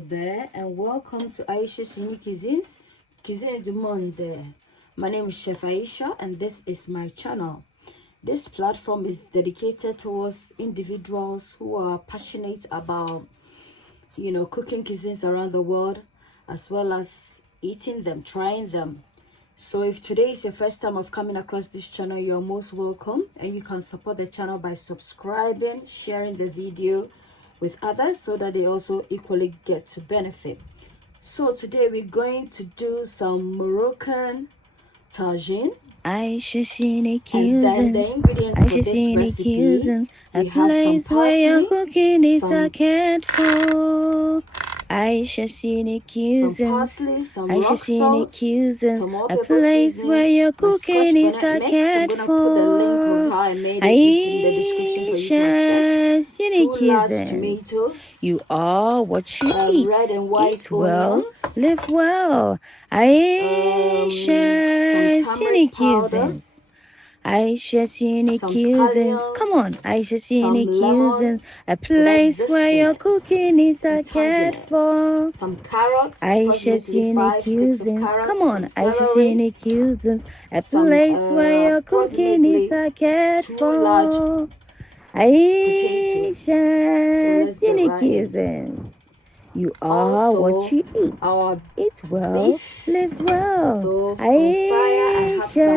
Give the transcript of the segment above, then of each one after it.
Hello there, and welcome to Ayesha'S Unique Cuisine du Monde. My name is Chef Ayesha, and this is my channel. This platform is dedicated towards individuals who are passionate about, cooking cuisines around the world, as well as eating them, trying them. So if today is your first time of coming across this channel, you're most welcome, and you can support the channel by subscribing, sharing the video with others so that they also equally get to benefit. So today we're going to do some Moroccan tagine. And then the ingredients for this recipe, we have some parsley, some parsley, some rock salt, some all-purpose seasoning, my Scotch bonnet mix. I'm gonna put the link of how I made it in the description for you to access. 2 large tomatoes. You are what you eat. Red and white Eat well, onions. live well. Some turmeric powder. Ayesha'S Some scallions. Come on, Ayesha'S Some lemon. A place where your cooking is cared for. Some carrots. Ayesha'S Approximately 5 sticks of carrots. Come on, some celery. A place where your cooking is cared 2 for. large potatoes. So let's get right in. You are what you eat. Eat well, beef. live well. So on fire, I have some.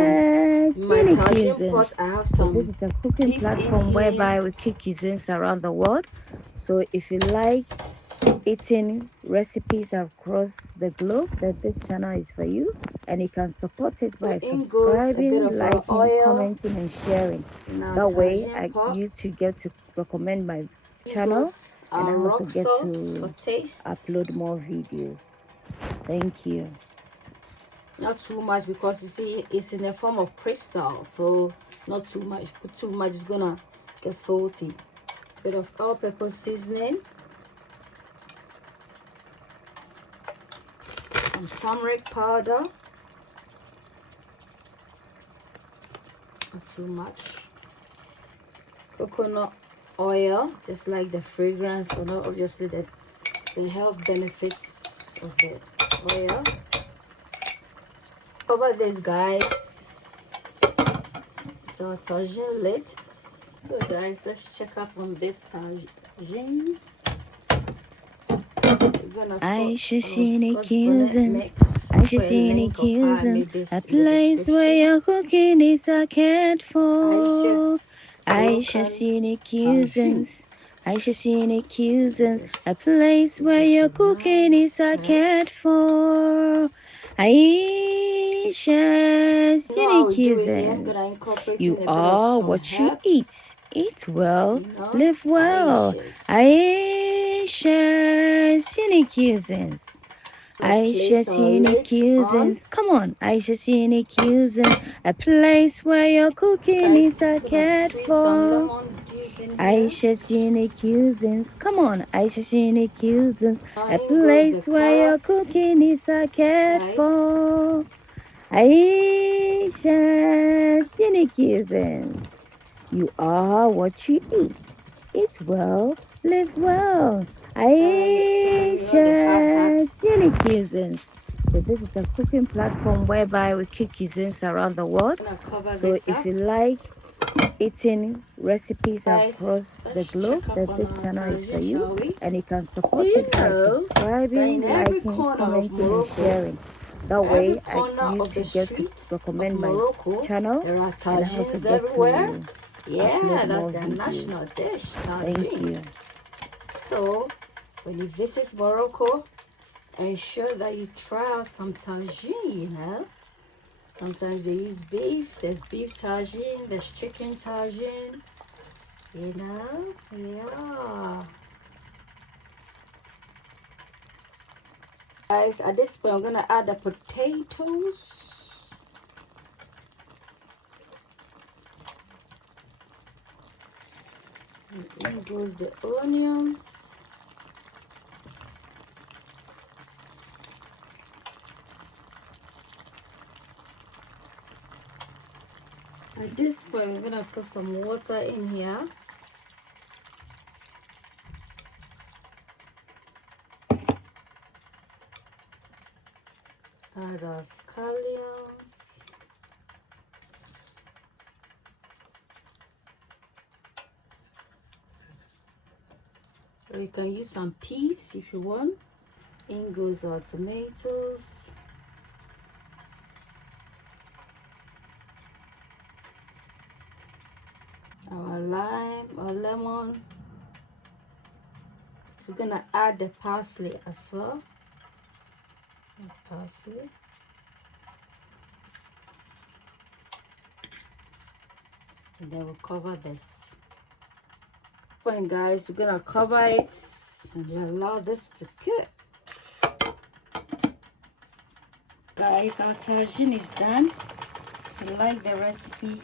In my tagine pot, I have some. This is a cooking platform whereby we cook cuisines around the world. So if you like eating recipes across the globe, then this channel is for you, and you can support it by subscribing, liking, commenting, and sharing. That way, you to get to recommend my channel, and I also get to upload more videos. Thank you. Not too much, because you see it's in a form of crystal, so not too much. If you put too much, it's gonna get salty. Bit of all-purpose seasoning, some turmeric powder, not too much. Coconut oil, just like the fragrance, or not obviously the health benefits of the oil. Cover this, guys. It's our tagine lid. So guys, let's check up on this tagine. We're gonna put a place where your cooking is cared for. Ayesha'S a place where your cooking is cared for. Ayesha'S You are what you eat. Eat well, live well. Ayesha'S Come on, Ayesha'S a place where your cooking is cared for. Ayesha'S Come on, Ayesha'S a place where your cooking is cared for. Ayesha'S You are what you eat. Eat well, live well. Ayesha'S So this is a cooking platform whereby we cook cuisines around the world. So if you like eating recipes across the globe, then this channel is for you, and you can support it by subscribing, liking, commenting, and sharing. That way, you to get to recommend my channel, and I also get to yeah, that's their videos. national dish. Thank you. So when you visit Morocco, ensure that you try out some tagine. Sometimes they use beef. There's beef tagine, there's chicken tagine, yeah. Guys, at this point I'm gonna add the potatoes. And in goes the onions. At this point, we're gonna put some water in here. Add our scallions. Or you can use some peas if you want. In goes our tomatoes. Our lime or lemon. So we're gonna add the parsley as well. Parsley. And then we'll cover this. Fine guys, we're gonna cover it and allow this to cook. Guys, our tagine is done. If you like the recipe,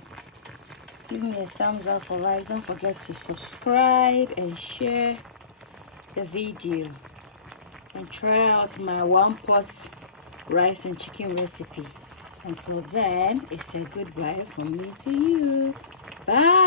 give me a thumbs up for like. Don't forget to subscribe and share the video. And try out my 1-pot rice and chicken recipe. Until then, it's a goodbye from me to you. Bye.